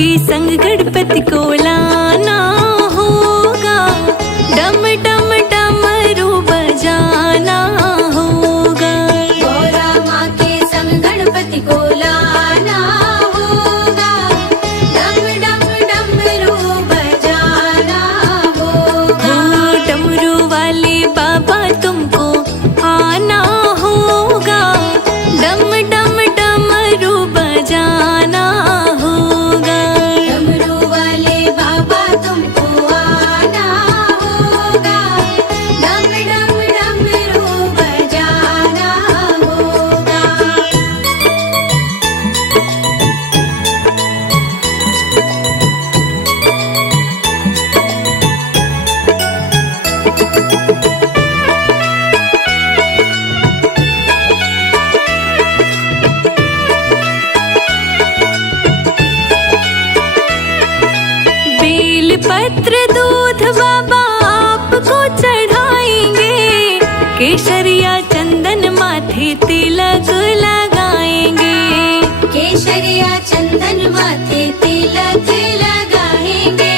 के संग गणपति को लाना होगा, डम डम डमरू बजाना होगा। गौरा माँ के संग गणपति को लाना होगा, डम डम डमरू बजाना होगा। डमरू वाले बाबा तुमको आना होगा, डम डम डमरू बजाना होगा। डमरू वाले बाबा तुमको आना होगा, डम डम डमरू बजाना होगा। बेल पत्र दूध बाबा आपको चढ़ाएंगे, केसरिया चंदन माथे तिलक लगाएंगे। केसरिया चंदन माथे तिलक लगाएंगे,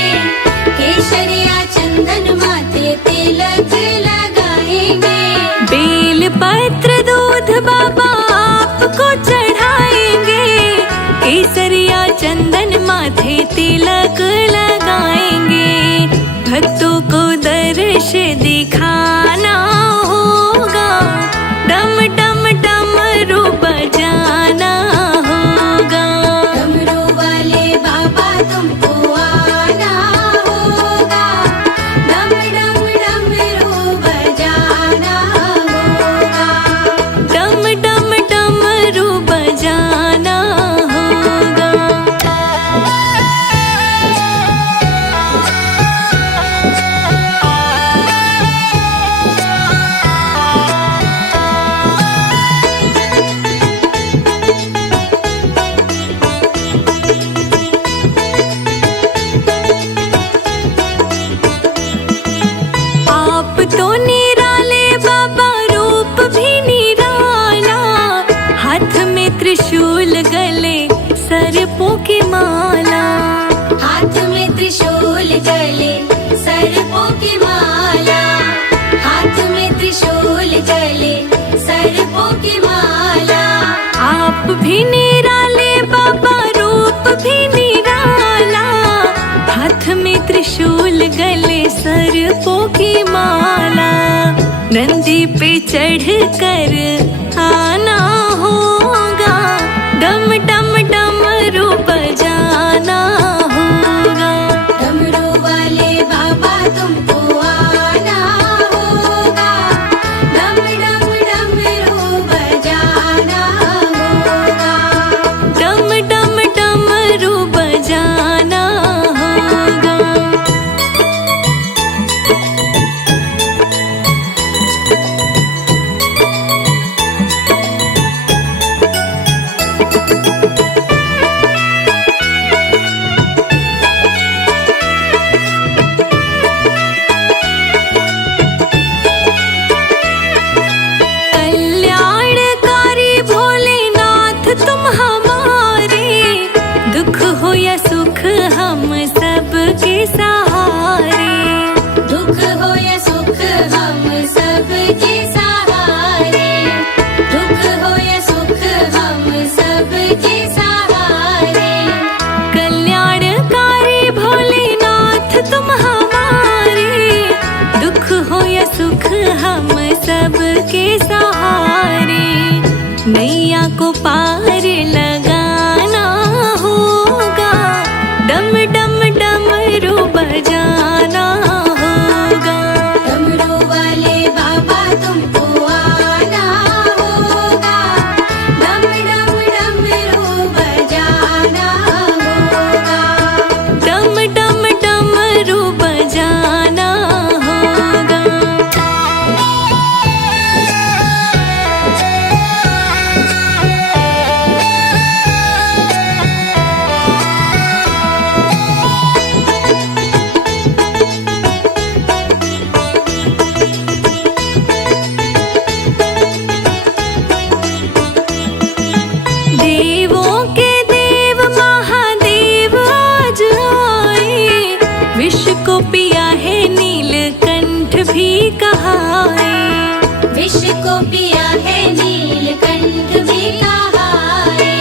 केसरिया चंदन माथे तिलक लगाएंगे। बेल पत्र दूध बाबा आपको चढ़ाएंगे, केसरिया चंदन माथे तिलक लगाएंगे। भक्तों को दर्श दिखाना होगा, डम डम डमरू बजाना होगा। डमरू वाले बाबा तुमको आना होगा, डम डम डमरू बजाना होगा। डम डम डमरू बजाना होगा। आप तो निराले बाबा, रूप भी निराला, हाथ में त्रिशूल गले सर्पों की माला। हाथ में त्रिशूल गले सर्पों की माला, हाथ में त्रिशूल गले सर्पों की माला। आप भी निराले बाबा, रूप भी निराला, हाथ में त्रिशूल गले सर्पों की माला। नंदी पे चढ़ कर आना होगा, डम डम डमरू बजाना होगा। डमरू वाले बाबा तुमको आना होगा, डम डम डमरू बजाना होगा। डम डम डमरू बजाना होगा। को पिया है नीलकंठ भी कहाए,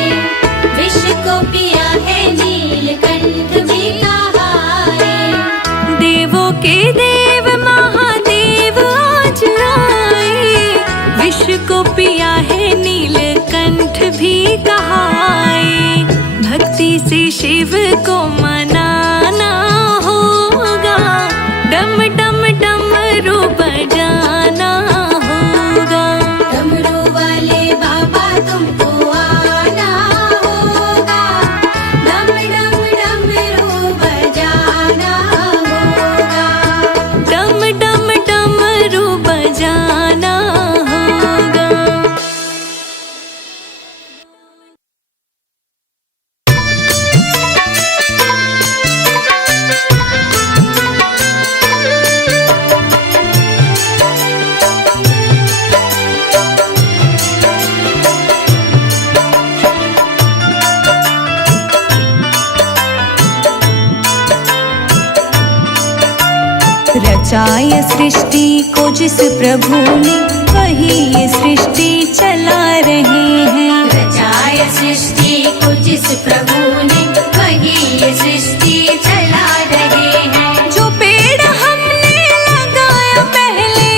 विष को पिया है नीलकंठ भी कहाए। देवों के देव महादेव आज आए, विष को पिया है नीलकंठ भी कहाए। भक्ति से शिव को मनाना होगा, डम डम डमरू बजाना होगा। डमरू वाले बाबा तुमको आना होगा, डम डम डमरू बजाना होगा। डम डम डमरू बजाना होगा। रचाय सृष्टि को जिस प्रभु ने, वही ये सृष्टि चला रहे हैं। रचाय सृष्टि को जिस प्रभु ने, वही ये सृष्टि चला रहे हैं। जो पेड़ हमने लगाया पहले,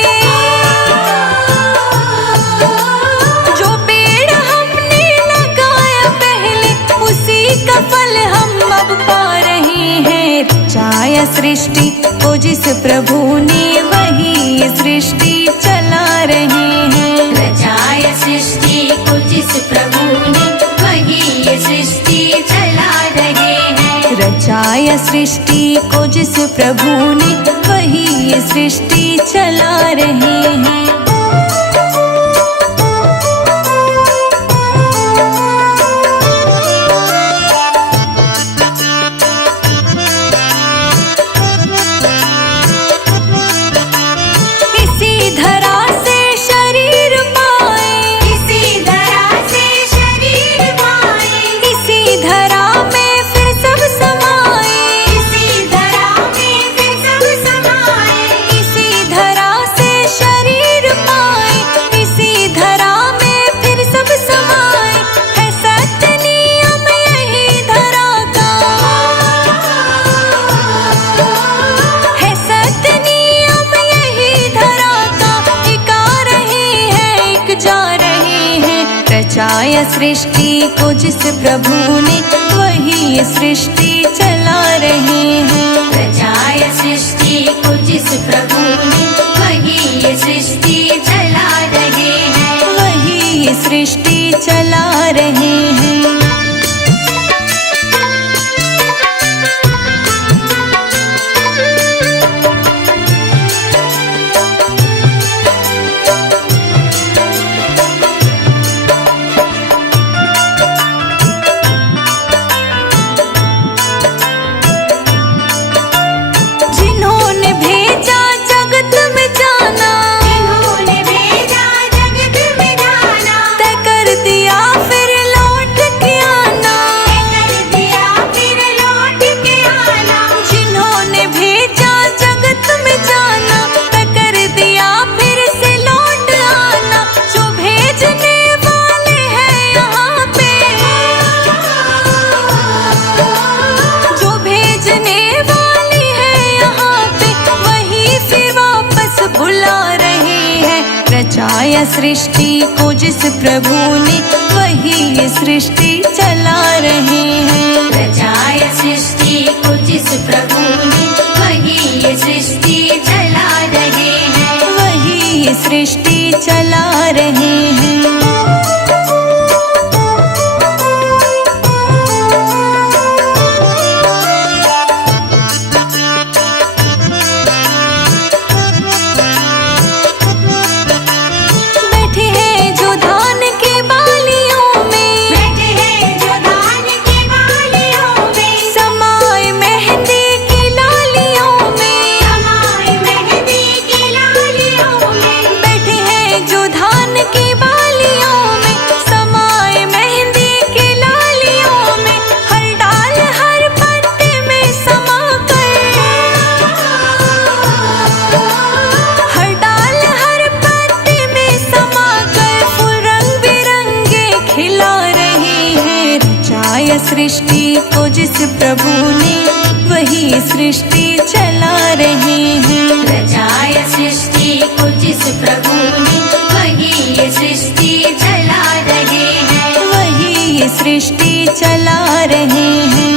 जो पेड़ हमने लगाया पहले, उसी का फल हम अब पा रहे हैं। रचाया सृष्टि को जिस प्रभु ने, वही ये सृष्टि चला रहे हैं। रचाय सृष्टि को जिस प्रभु ने, वही ये सृष्टि चला रहे हैं। रचाया सृष्टि को जिस प्रभु ने, वही ये सृष्टि चला रहे हैं। इसी धरा से शरीर पाए, इसी धरा से शरीर पाए, इसी धरा में फिर सब समाए, इसी धरा में फिर सब समाए। इसी धरा से शरीर पाए, इसी धरा में फिर सब समाए। है सत्य नियम यही धरा का, है सत्य नियम यही धरा का। एक आ रही है एक जा रही है। रचाया सृष्टि को जिस प्रभु ने, वही ये सृष्टि चला रहे हैं। रचाय सृष्टि को जिस प्रभु ने, वही ये सृष्टि चला रहे हैं। वही ये सृष्टि चला रहे हैं। जिन्होंने भेजा जगत में जाना, जिन्होंने भेजा जगत में जाना, तय कर दिया फिर लौट के आना। कर दिया फिर लौट के आना। जिन्होंने भेजा जगत में जाना, तय कर दिया फिर से लौट आना। जो भेजने वाले हैं यहाँ पे, जो भेजने वाली है यहाँ पे, वही फिर वापस बुला रहे हैं। रचाया सृष्टि को जिस प्रभु ने, वही ये सृष्टि चला रहे हैं। रचाय सृष्टि को जिस प्रभु ने, वही ये सृष्टि चला रहे हैं। वही ये सृष्टि चला रहे हैं। बैठे हैं जो धान के बालियों में, बैठे हैं जो धान की बालियों में, समाए मेहंदी की लालियों में। समाए मेहंदी की लालियों में। बैठे हैं जो धान की सृष्टि को जिस प्रभु ने वही सृष्टि चला रहे हैं। रचाय सृष्टि को जिस प्रभु ने वही ये सृष्टि चला रहे हैं। वही ये सृष्टि चला रहे हैं।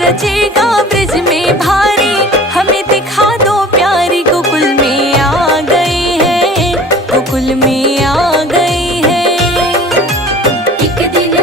रचेगा ब्रिज में भारी, हमें दिखा दो प्यारी, गोकुल में आ गए हैं, गोकुल में आ गए हैं। एक दिन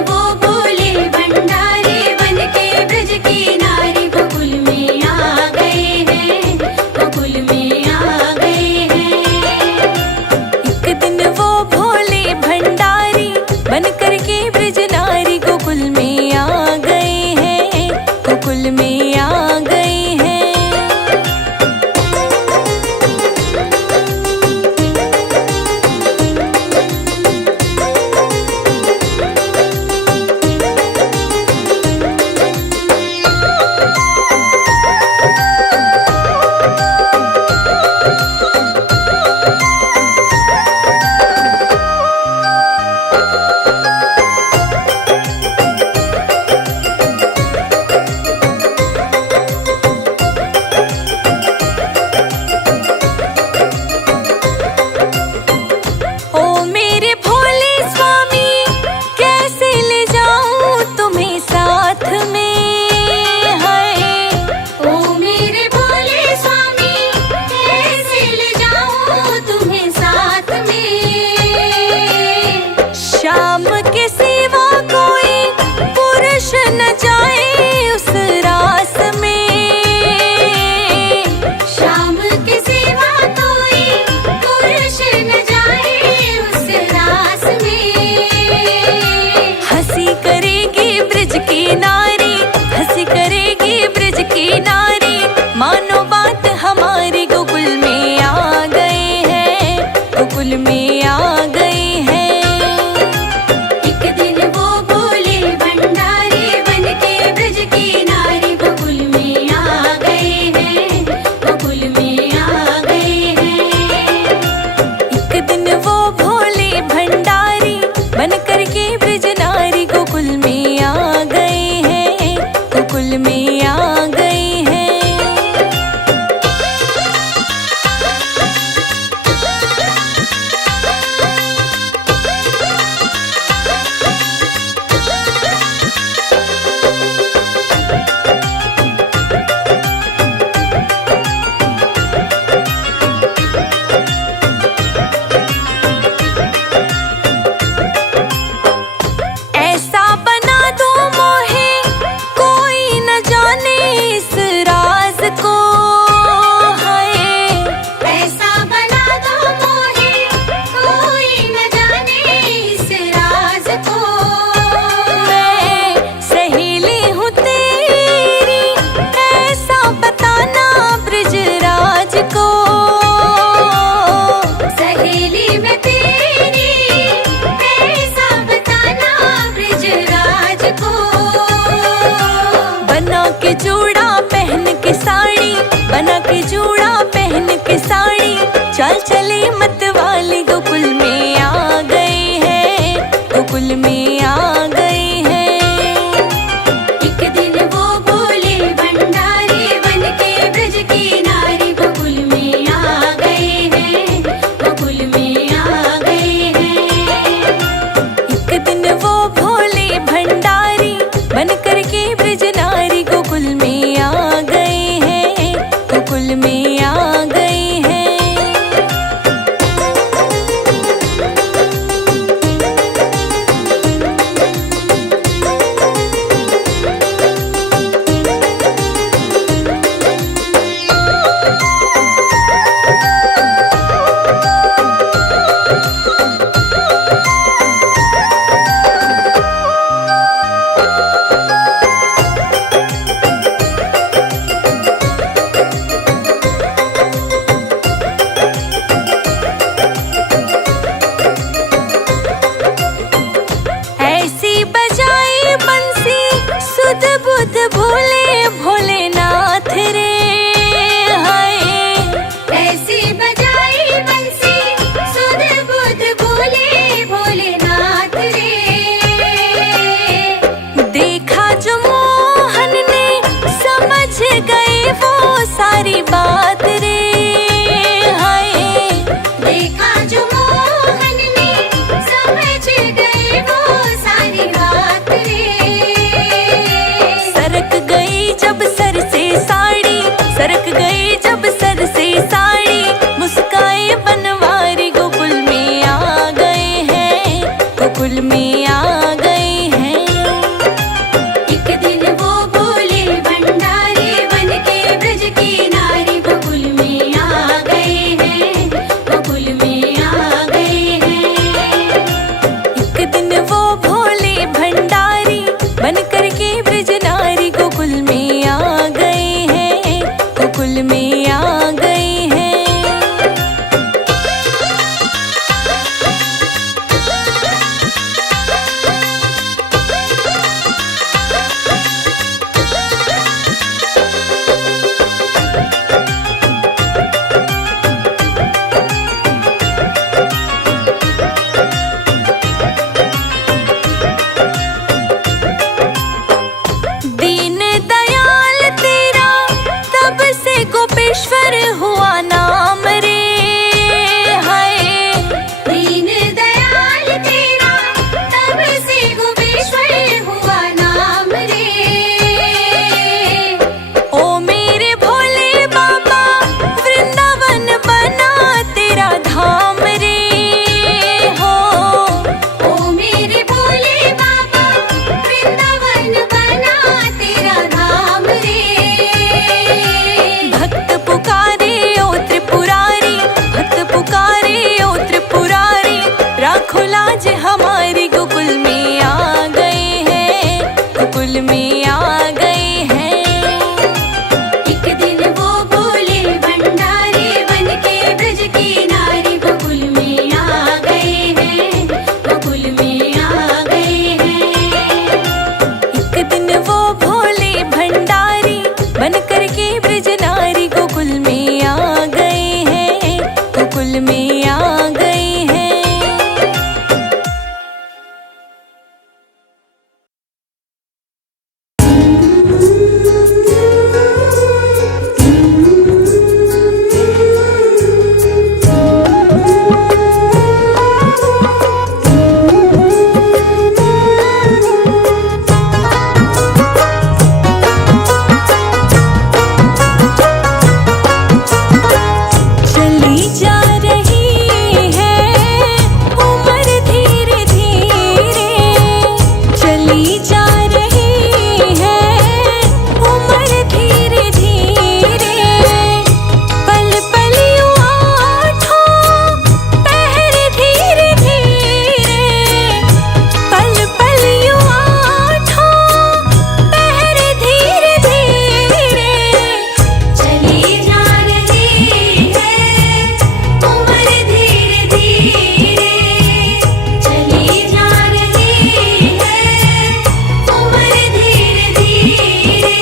बात रे, हाय देखा जो मोहन ने समझ गए वो सारी बात रे। सरक गई जब सर से साड़ी, सरक गई जब सर से साड़ी, मुस्काए बनवारी गोकुल में आ गए हैं, गोकुल में आ गए हैं। एक दिन वो भोले भंडारी बनके ब्रज की नारी गोकुल में आ गए हैं, गोकुल में आ गए हैं। एक दिन वो भोले भंडारी बन कर के ब्रज नारी गोकुल में आ गए हैं, गोकुल में आ गए हैं। दीन दयाल तेरा तब से गोपेश्वर हुआ नाम रे, हाय दीन दयाल तेरा तब से गोपेश्वर हुआ नाम रे। ओ मेरे भोले बाबा वृंदावन बना तेरा धाम रे, हो ओ मेरे भोले बाबा वृंदावन बना तेरा धाम रे। भक्त पुकारे ओ त्रिपुरारी, भक्त पुकारे ओ त्रिपुरारी, राखो लाज हमारी गोकुल में आ गए हैं, गोकुल में आ गए हैं। एक दिन वो भोले भंडारी बनके ब्रज की नारी गोकुल में आ गए हैं, गोकुल में आ गए हैं। एक दिन वो भोले भंडारी बन कर के ब्रज नारी गोकुल में आ गए हैं, गोकुल में आ गए हैं। चली जा रही है उम्र धीरे धीरे, चली जा रही है उम्र धीरे धीरे, पल पल यूं आठों पहर धीरे धीरे, पल पल यूं आठों पहर धीरे धीरे। चली जा रही है उम्र धीरे धीरे, चली जा रही है उम्र धीरे धीरे।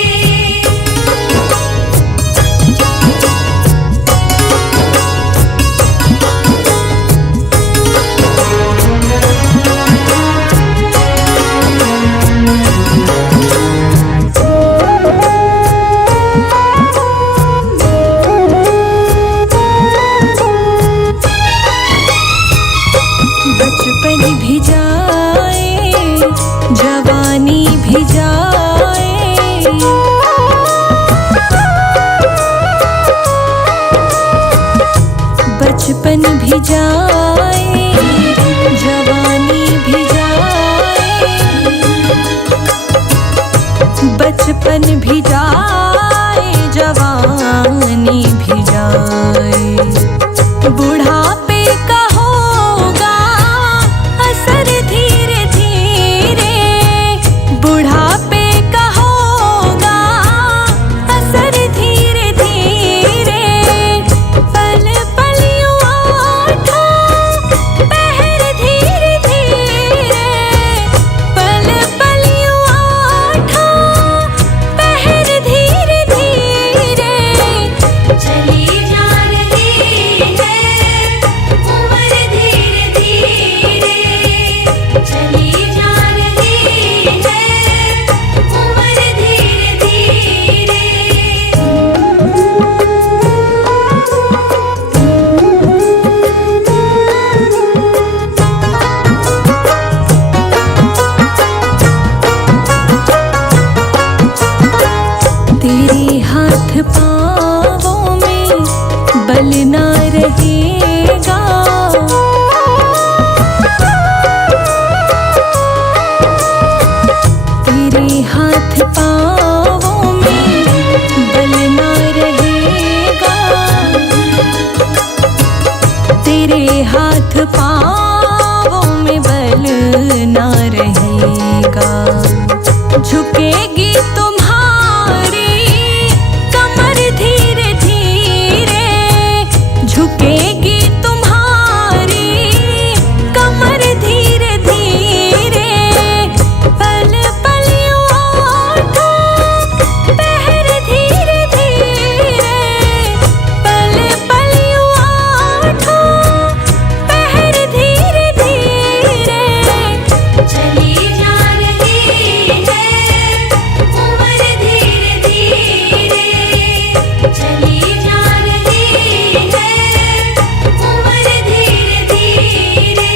बचपन भी जाए, जवानी भी जाए, बचपन भी जाए, जवानी भी जाए, बचपन भी जाए, जवानी भी जाए, बुढ़ापे का होगा असर धीरे धीरे, बुढ़ापे का होगा असर धीरे धीरे, पल पल यूं आठों पहर धीरे धीरे, पल पल यूं आठों पहर धीरे धीरे। चली जा रही है तेरे हाथ पाँवों में बल ना रहेगा। झुकेगी तुम्हारी कमर धीरे धीरे, झुकेगी तुम्हारी कमर धीरे धीरे। पल पल उठो पहर धीरे धीरे, पल पल उठो पहर धीरे धीरे। चली जा रही है उम्र धीरे धीरे, चली जा रही है उम्र धीरे धीरे।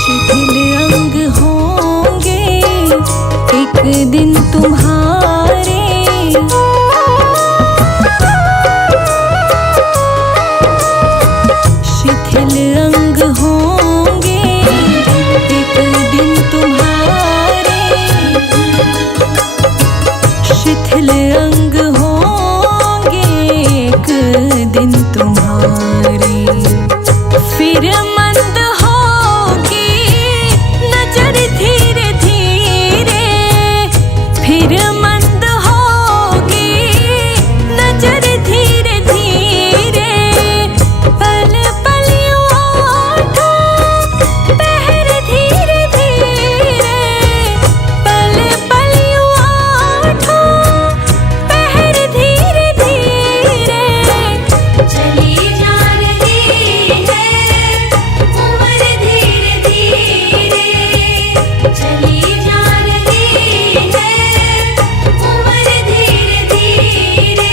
शिथिल अंग होंगे एक दिन तुम्हारे, शिथिल अंग होंगे एक दिन तुम्हारे, शिथिल अंग होंगे एक दिन तुम्हारे। फिर मंद होगी नजर धीरे धीरे, फिर मंद होगी नजर धीरे धीरे। पल पल उठो पहर धीरे धीरे, पल पल उठो पहर धीरे धीरे। चली जा रही है उम्र धीरे धीरे, चली जा रही है उम्र धीरे धीरे।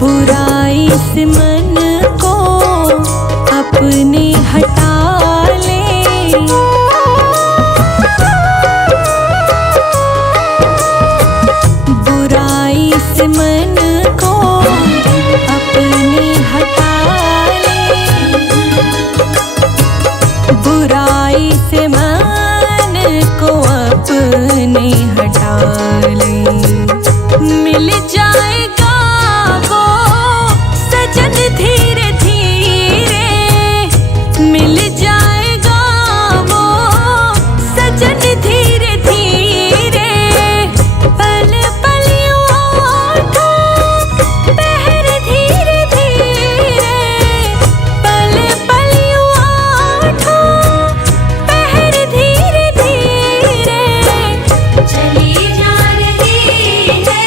बुराई से मन को अपने हटा ले, बुराई से मन को अपने हटा ले, बुराई से मन को अपने हटा ले। मिल जाएगा वो सजन धीरे धीरे, मिल जाएगा वो सजन धीरे धीरे। पल पल उठो पहर धीरे धीरे, पल पल उठो पहर धीरे धीरे। चली जा रही है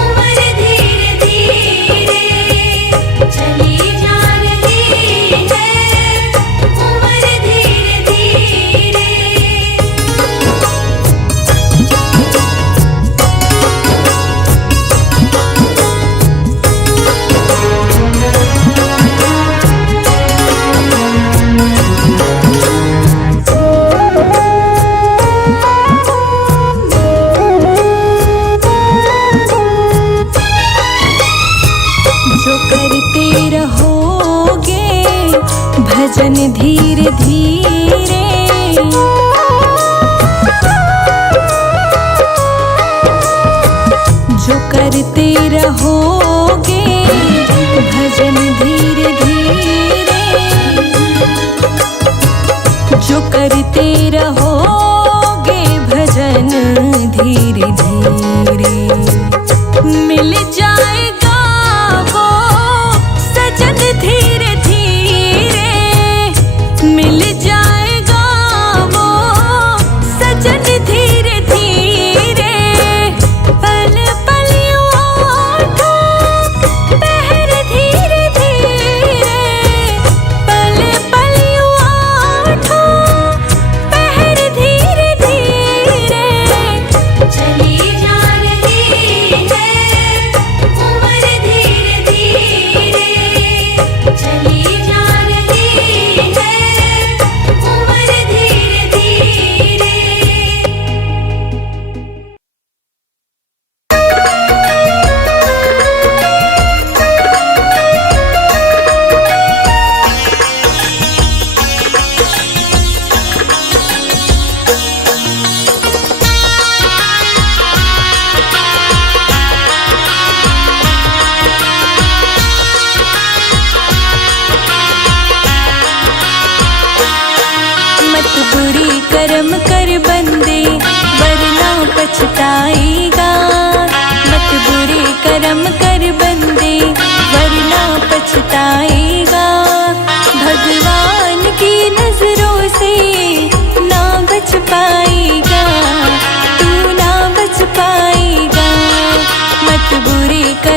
उम्र धीरे धीरे, चली जा रही है उम्र धीरे धीरे। जो करते रहोगे भजन धीरे धीरे, जो करते रहोगे भजन धीरे धीरे, जो करते रहोगे भजन धीरे धीरे। मिल जाएगा वो सजन धीरे धीरे, मिल जाएगा वो सजन धीरे धीरे। पल पल उठो पहर धीरे धीरे, पल पल उठो पहर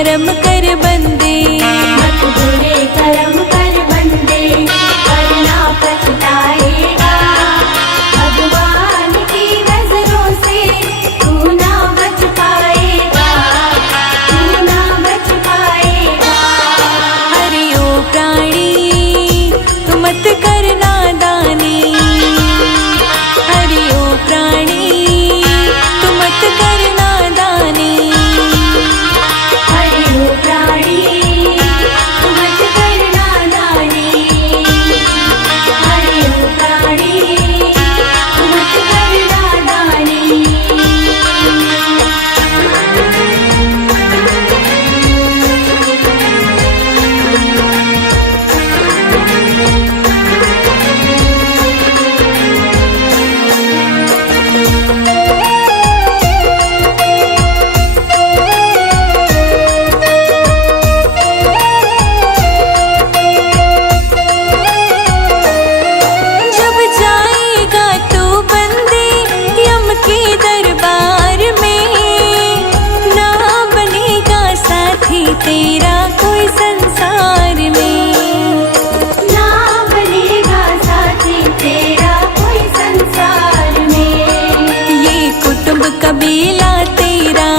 कर्म कर बंदे। मत बुरे कर्म कर बंदे, वरना पछताएगा। भगवान की नजरों से तू ना बच पाएगा, तू ना बच पाएगा। अरे ओ प्राणी तू मत कर नादानी, अरे ओ प्राणी तू मत कर नादानी। हरे ओ प्राणी तू मत कर नादानी, हरे ओ प्राणी तू मत कर नादानी। जब जाएगा तू बंदे यम के दरबार में, ना बनेगा साथी तेरा कोई संसार में। ना बनेगा साथी तेरा कोई संसार में। ये कुटुंब कबीला तेरा,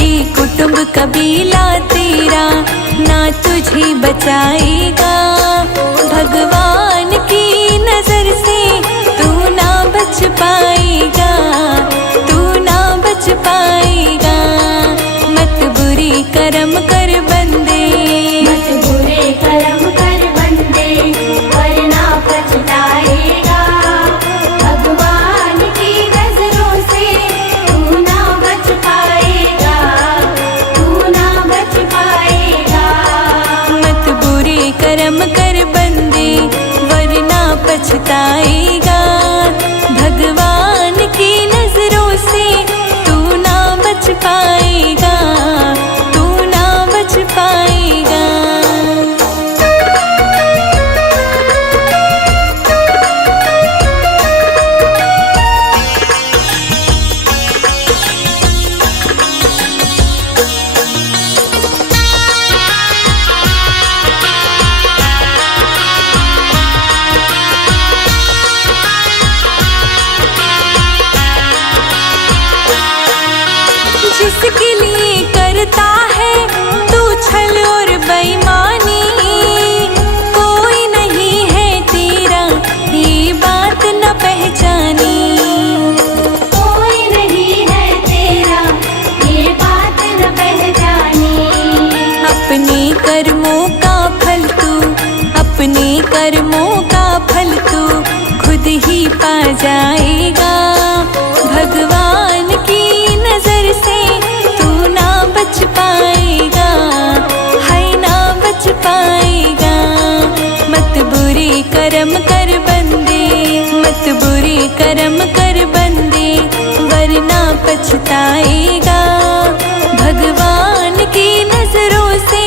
ये कुटुंब कबीला तेरा ना तुझे बचाएगा। भगवान की नजर से तू ना बच पाएगा, तू ना बच पाएगा। मत बुरी कर्म कर बंदे, मत बुरे कर्म कर बंदे, वरना पछताएगा। भगवान की नजरों से तू ना बच पाएगा, तू ना बच पाएगा। मत बुरे कर्म कर बंदे वरना पछताएगा। भगवान की नजरों से तू ना बच पाएगा, तू ना बच पाएगा। जिसके लिए करता है तू छल और बेईमानी, कोई नहीं है तेरा ये बात न पहचानी। कोई नहीं है तेरा ये बात न पहचानी। अपने कर्मों का फल तू, अपने कर्मों का फल तू खुद ही पा जाएगा। भगवान की नजर से तू ना बच पाएगा, है ना बच पाएगा। मत बुरे कर्म कर बंदे, मत बुरे कर्म कर बंदे वरना पछताएगा। भगवान की नजरों से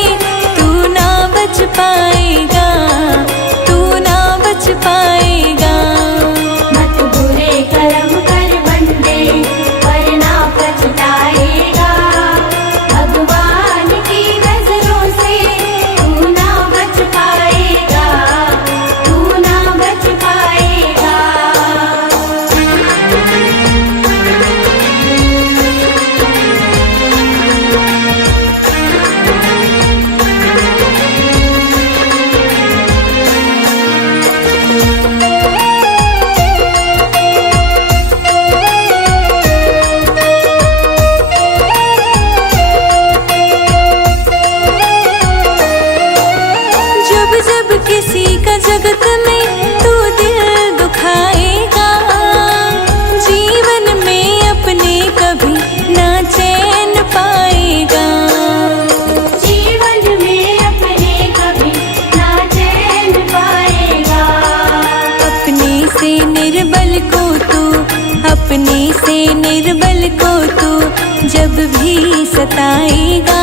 तू ना बच पाएगा, तू ना बच पाएगा। मत बुरे कर्म कर बंदे, वरना पछताएगा। भगवान की नजरों से तू ना बच पाएगा, तू ना बच पाएगा। जब जब किसी का जगत में तू दिल दुखाएगा, जीवन में अपने कभी ना चैन पाएगा। जीवन में अपने कभी ना चैन पाएगा। अपने से निर्बल को तू, अपने से निर्बल को तू जब भी सताएगा।